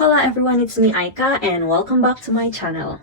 Hello everyone, it's me Aika and welcome back to my channel.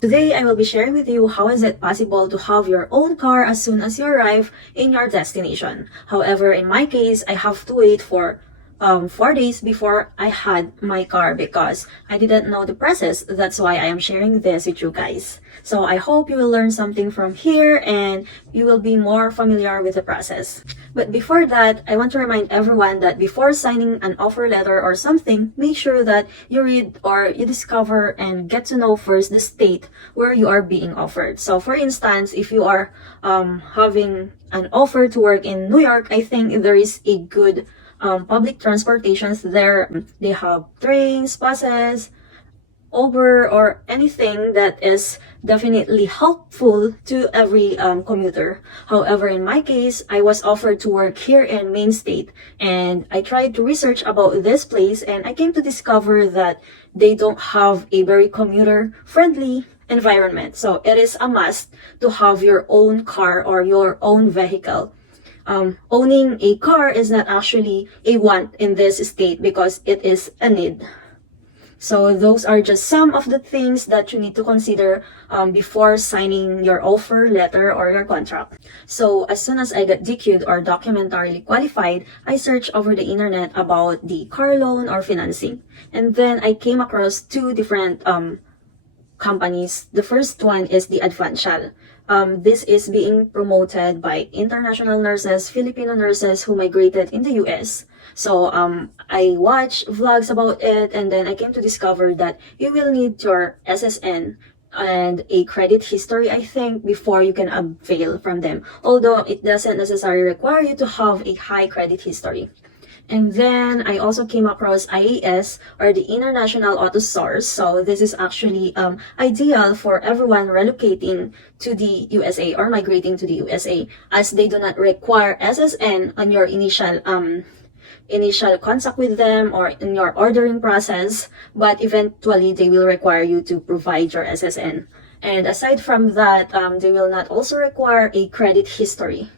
Today, I will be sharing with you how is it possible to have your own car as soon as you arrive in your destination. However, in my case, I have to wait for 4 days before I had my car because I didn't know the process. That's why I am sharing this with you guys. So I hope you will learn something from here and you will be more familiar with the process. But before that, I want to remind everyone that before signing an offer letter or something, make sure that you read or you discover and get to know first the state where you are being offered. So for instance, if you are having an offer to work in New York, I think there is a good public transportations there. They have trains, buses, Uber, or anything that is definitely helpful to every commuter. However, in my case, I was offered to work here in Main State, and I tried to research about this place, and I came to discover that they don't have a very commuter-friendly environment. So it is a must to have your own car or your own vehicle. Owning a car is not actually a want in this state because it is a need. So those are just some of the things that you need to consider before signing your offer letter or your contract. So as soon as I got DQ'd or documentarily qualified, I searched over the internet about the car loan or financing. And then I came across two different companies. The first one is the Advantial. This is being promoted by international nurses, Filipino nurses who migrated in the US. So I watched vlogs about it, and then I came to discover that you will need your SSN and a credit history, I think, before you can avail from them. Although it doesn't necessarily require you to have a high credit history. And then I also came across IAS, or the International Auto Source. So this is actually ideal for everyone relocating to the USA or migrating to the USA, as they do not require SSN on your initial contact with them or in your ordering process, but eventually they will require you to provide your SSN. And aside from that, they will not also require a credit history.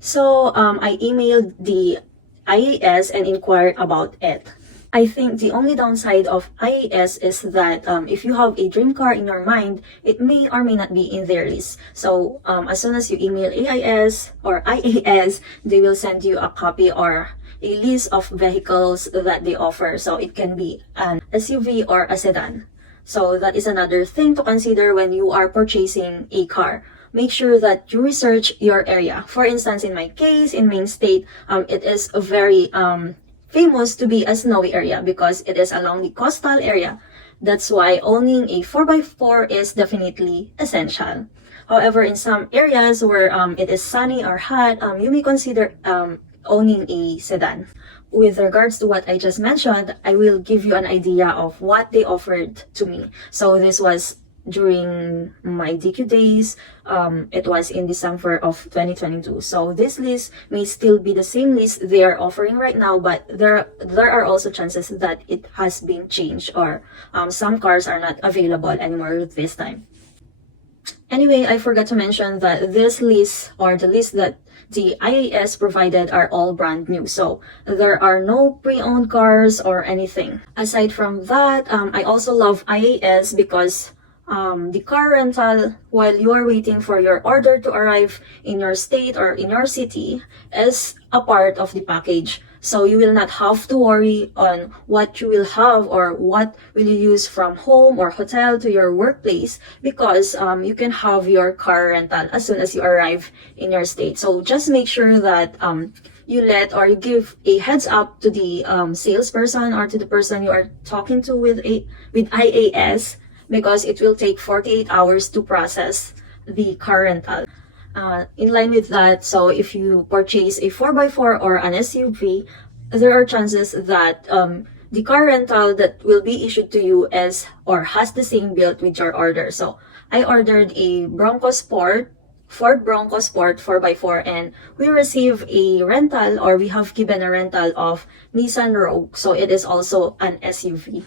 So I emailed the IAS and inquired about it. I think the only downside of IAS is that if you have a dream car in your mind, it may or may not be in their list. So as soon as you email AIS or IAS, they will send you a copy or a list of vehicles that they offer. So it can be an SUV or a sedan. So that is another thing to consider when you are purchasing a car. Make sure that you research your area. For instance, in my case, in Main State, it is a very famous to be a snowy area because it is along the coastal area. That's why owning a 4x4 is definitely essential. However, in some areas where it is sunny or hot, you may consider owning a sedan. With regards to what I just mentioned, I will give you an idea of what they offered to me. So this was during my DQ days. It was in December of 2022. So this list may still be the same list they are offering right now, but there are also chances that it has been changed or some cars are not available anymore this time. Anyway, I forgot to mention that this list or the list that the IAS provided are all brand new. So there are no pre-owned cars or anything. Aside from that, I also love IAS because the car rental while you are waiting for your order to arrive in your state or in your city is a part of the package. So you will not have to worry on what you will have or what will you use from home or hotel to your workplace because you can have your car rental as soon as you arrive in your state. So just make sure that you let or you give a heads up to the salesperson or to the person you are talking to with IAS, because it will take 48 hours to process the car rental. In line with that, so if you purchase a 4x4 or an SUV, there are chances that the car rental that will be issued to you is or has the same build with your order. So I ordered a Bronco Sport Ford Bronco Sport 4x4, and we receive a rental, or we have given a rental of Nissan Rogue. So it is also an SUV.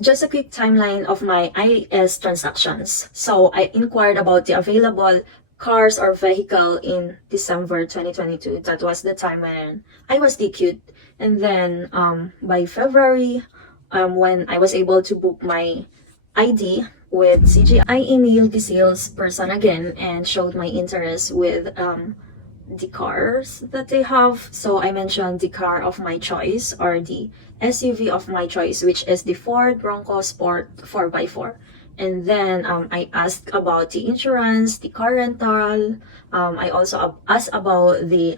Just a quick timeline of my IAS transactions. So I inquired about the available cars or vehicle in December 2022. That was the time when I was DQ'd. And then by February, when I was able to book my ID with CG, I emailed the salesperson again and showed my interest with the cars that they have. So I mentioned the car of my choice, or the SUV of my choice, which is the Ford Bronco Sport 4x4. And then I asked about the insurance, the car rental. I also asked about the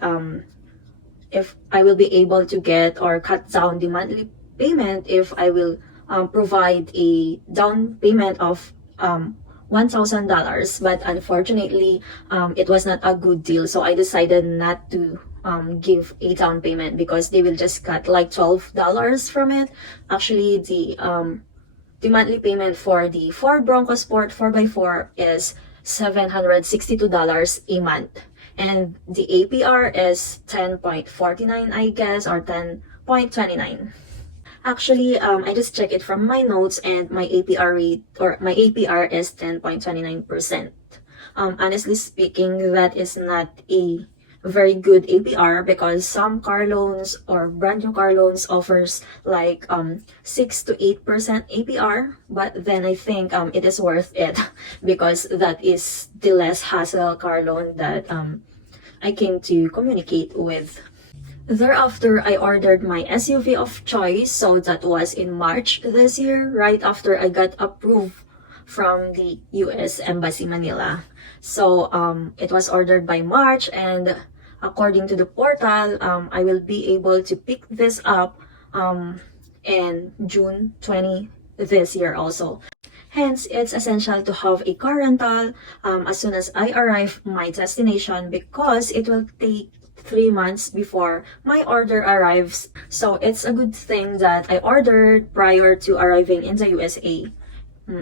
if I will be able to get or cut down the monthly payment if I will provide a down payment of $1,000, but unfortunately it was not a good deal, so I decided not to give a down payment because they will just cut like $12 from it. Actually, the monthly payment for the Ford Bronco Sport 4x4 is $762 a month, and the APR is 10.49, I guess, or 10.29. Actually, I just checked it from my notes, and my APR rate, or my APR, is 10.29%. Honestly speaking, that is not a very good APR because some car loans or brand new car loans offers like 6 to 8% APR. But then I think it is worth it because that is the less hassle car loan that I came to communicate with. Thereafter, I ordered my SUV of choice, so that was in March this year, right after I got approved from the US Embassy Manila. So it was ordered by March, and according to the portal, I will be able to pick this up in June 20 this year also. Hence, it's essential to have a car rental as soon as I arrive my destination because it will take 3 months before my order arrives. So it's a good thing that I ordered prior to arriving in the USA.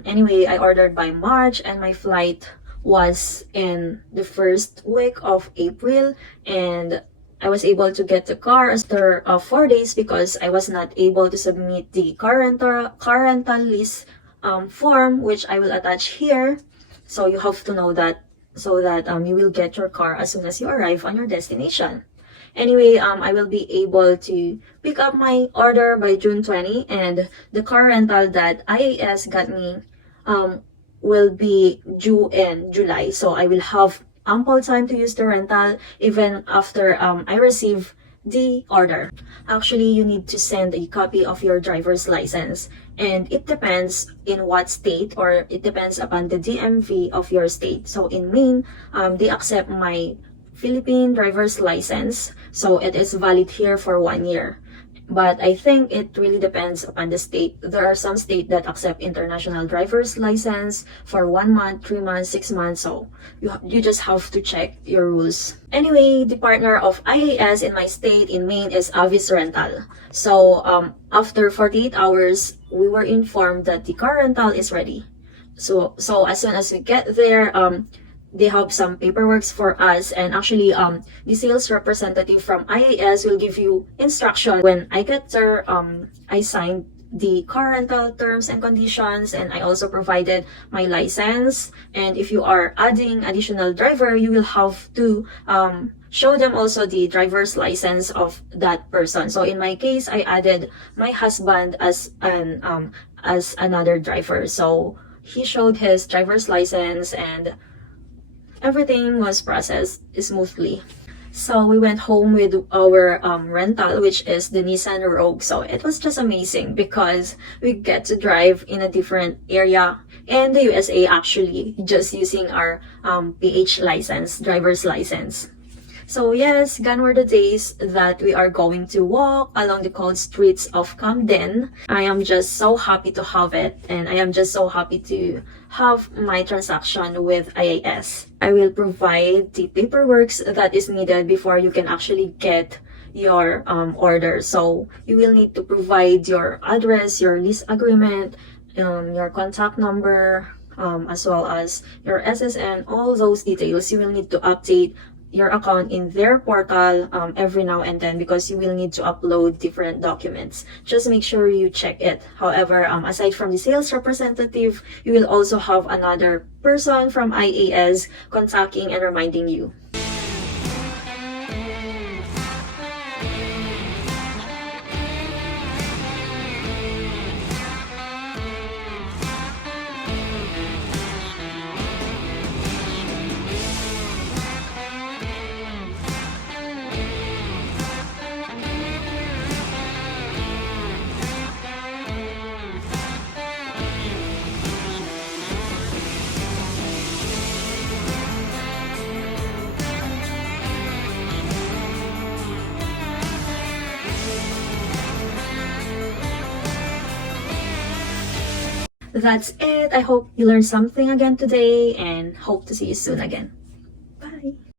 Anyway, I ordered by March, and my flight was in the first week of April, and I was able to get the car after 4 days because I was not able to submit the car rental list form, which I will attach here. So you have to know that, so that you will get your car as soon as you arrive on your destination. Anyway, I will be able to pick up my order by June 20, and the car rental that IAS got me will be due in July. So I will have ample time to use the rental even after I receive the order. Actually, you need to send a copy of your driver's license, and it depends in what state, or it depends upon the DMV of your state. So in Maine, they accept my Philippine driver's license, so it is valid here for 1 year. But I think it really depends upon the state. There are some states that accept international driver's license for 1 month, 3 months, 6 months. So you just have to check your rules. Anyway, the partner of IAS in my state in Maine is Avis Rental. So after 48 hours, we were informed that the car rental is ready. So as soon as we get there, they have some paperwork for us, and actually the sales representative from IAS will give you instruction. When I get there, I signed the car rental terms and conditions, and I also provided my license. And if you are adding additional driver, you will have to show them also the driver's license of that person. So in my case, I added my husband as another driver, so he showed his driver's license, and everything was processed smoothly. So we went home with our rental, which is the Nissan Rogue. So it was just amazing because we get to drive in a different area in the USA, actually, just using our PH license, driver's license. So yes, gone were the days that we are going to walk along the cold streets of Camden. I am just so happy to have it, and I am just so happy to have my transaction with IAS. I will provide the paperwork that is needed before you can actually get your order. So you will need to provide your address, your lease agreement, your contact number, as well as your SSN, all those details, you will need to update your account in their portal every now and then because you will need to upload different documents. Just make sure you check it. However, aside from the sales representative, you will also have another person from IAS contacting and reminding you. That's it. I hope you learned something again today and hope to see you soon again. Bye.